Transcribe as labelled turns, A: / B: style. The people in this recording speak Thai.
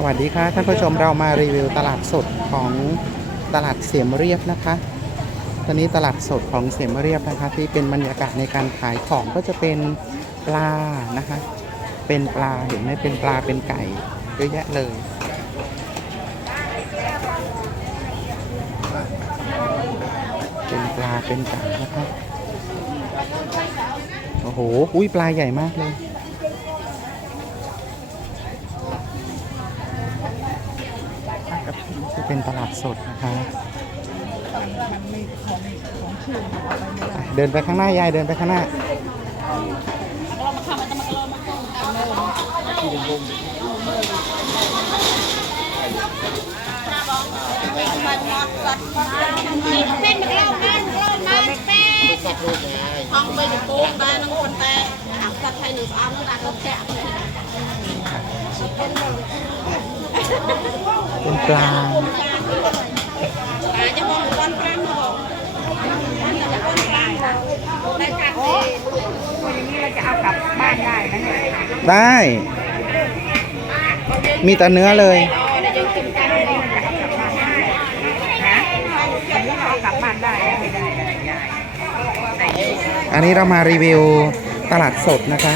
A: สวัสดีค่ะท่านผู้ชมเรามารีวิวตลาดสดของตลาดเสียมเรียบนะคะ ตอนนี้ตลาดสดของเสียมเรียบนะคะ ที่เป็นบรรยากาศในการขายของก็จะเป็นปลานะคะ เป็นปลาเห็นไหมเป็นปลาเป็นไก่เยอะแยะเลยเป็นปลาเป็นไก่นะคะโอ้โหอุ้ยปลาใหญ่มากเลย ที่เป็นตลาดสดนะคะอะเดินไปข้างหน้ายายเดินไปข้างหน้า
B: เป็นมันเล่าบ้านเล่าบ้านเป็ดห้องไปอยู่ปูบ้านน้องคนแต่อักสัตไทยหนึ่งอันดักก็แค่
A: เป็นปลา
B: อาจจะมองวันพระมาบอกจะ วันตายนะได้การดี
A: ได้ มีแต่เนื้อเลย อันนี้เรามารีวิวตลาดสดนะคะ